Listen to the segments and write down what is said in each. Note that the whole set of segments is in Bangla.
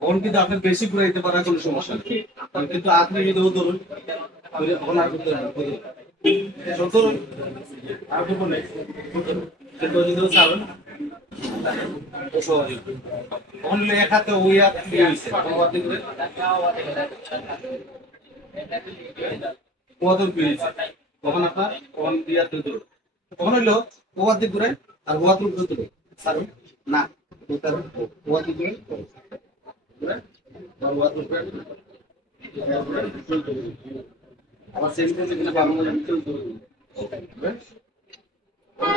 তখন কিন্তু আপনার বেশি ঘুরাইতে পারার কোনো সমস্যা নেই, কিন্তু আপনি যদি ধরুন তখন আর করতে ধরুন আর করবো না, কিন্তু যদি চাবেন তখন এক হাতে ওই হাত হয়েছে ওয়াদর পেয়েছে, তখন আপনার তখন দিয়ে ধরুন তখন হইলো ওয়াদ দিয়ে ঘুরাই আর ওয়াদ রূপ ধরুন স্যার না ওয়াদ দিয়ে ঘুরাই ওয়াদ রূপ আবার সেম করে যেগুলো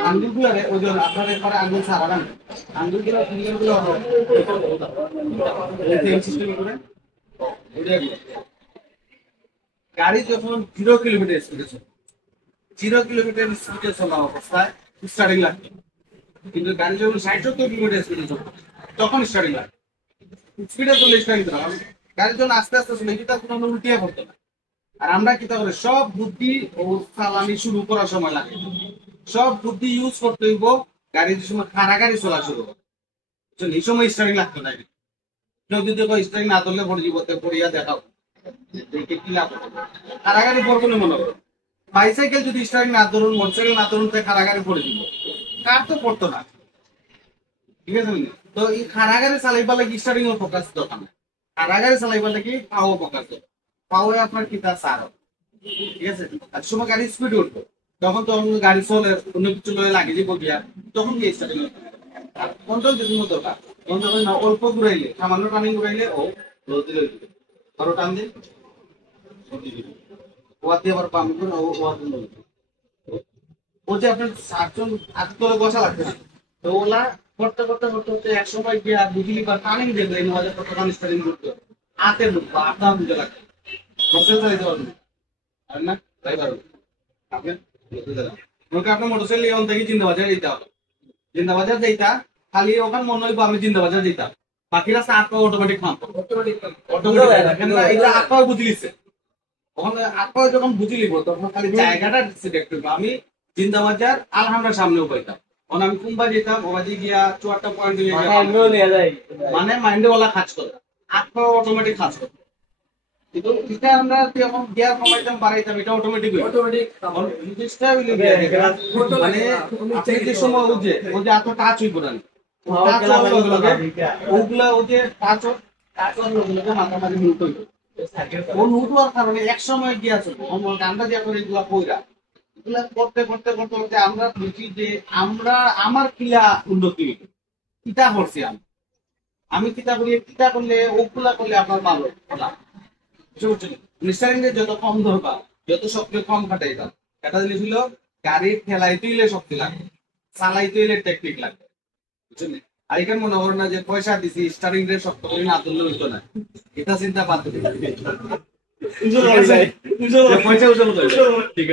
আঙ্গুল গুলো ওজন আপনাদের পরে আঙ্গুল ছাড়া না আঙ্গুল গুলো ফিঙ্গার গুলো সিস্টেম করে গাড়ি যখন 0 কিলোমিটার স্পিডে চলে 0 কিলোমিটার স্পিডে চলা অবস্থায় স্টার্টিং লাগবে, কিন্তু গাড়ি যখন 60-70 কিলোমিটার স্পিডে চলে তখন স্টার্টিং লাগবে। স্পিডে চলে স্টার্টিং লাগবে, গাড়ি যখন আস্তে আস্তে চলে এটা কোনো উল্টিয়ে পড়তো না। আর আমরা কি করে সব বুদ্ধি ও চালানি শুরু করার সময় লাগে, সব বুদ্ধি ইউজ করতে হইব গাড়ির সময় খারা গাড়ি চলা শুরু হবে, এই সময় স্টার্টিং লাগতো না। কেউ যদি স্টার্টিং না ধরলে পড়ে জীবতে পড়িয়া দেখাও দেখে কি লাভ হবে, খারা গাড়ি পড়বো না মনে করো। বাইসাইকেল যদি স্টার্টিং না ধরুন মোটরসাইকেল না ধরুন তাই খারা গাড়ি পড়ে দিব, কার তো পড়তো না, ঠিক আছে। তো এই খারা গাড়ি চালাইবার লাগে স্টার্টিং ও ফোকাস দরকার না, খারা গাড়ি চালাইবার লাগে পাও ফোকাস দরকার, পাওয়ারে আপনার কি তার সার হবে, ঠিক আছে। আর সময় গাড়ি স্পিড উঠবো তখন তখন গাড়ি চলে অন্য কিছু লাগে যে বলিয়া তখন কি স্টার্টিং কন্ট্রোল যে কোনো দরকার, যখন অল্প ঘুরাইলে সামান্য টানি ঘুরাইলে ও দিলে আরো টান দিন ওয়াদ দিয়ে আবার পাম্প করে ও যে আপনার 7 জন হাতে তোলে বসা লাগবে না, তো ওলা করতে করতে করতে করতে এক সময় গিয়ে বুঝলি বা টানিং দেবে এই 9,000 টাকা স্টার্টিং করতে হাতের বা আটা বুঝে লাগবে না ড্রাইভার আপনি আপনার মোটরসাইকেল এখান থেকে জিন্দাবাজার যেতে হবে, জিন্দাবাজার যেটা খালি ওখানে মনে হইব আমি জিন্দাবাজার যেতাম, বাকি রাস্তা আট পাও অটোমেটিক নামবো, আট পাও বুঝি লিছে ওখানে আট পাও যখন বুঝি লিব তখন খালি জায়গাটা সিলেক্ট করবো, আমি জিন্দাবাজার আলহামরার সামনেও পাইতাম, তখন আমি কুম্বা যেতাম ওবাজি গিয়া 4টা পয়েন্ট মানে মাইন্ডে ওলা কাজ করে আট পাও অটোমেটিক কাজ করে, কিন্তু এটা আমরা যখন গিয়ার কমাইতাম বাড়াইতাম এটা অটোমেটিক জিনিসটা মানে আপনি যে সময় ওই যে এত টাচ হইব না ওগুলা ওই যে টাচ মাথা মাঝে মিউট হইব ও নুট হওয়ার কারণে এক সময় গিয়া চলবো আমরা যে এখন এগুলা কইরা এগুলা করতে করতে করতে করতে আমরা বুঝি যে আমরা আমার কিলা উন্নতি কিতা করছি আমি কিতা করি কিতা করলে ওগুলা করলে আপনার ভালো যত কম দরকার যত শক্তি কম খাটাইতাম এটা দিল গাড়ি ঠেলাইতে হইলে শক্তি লাগবে, চালাইতে হইলে টেকনিক লাগবে, বুঝছেন। আর এখানে মনে করেন না যে পয়সা দিছি স্টারিং রে শক্ত করে না তুললে হইতো না, এটা চিন্তা বাদ দিতে পয়সা উঠানো ঠিক আছে।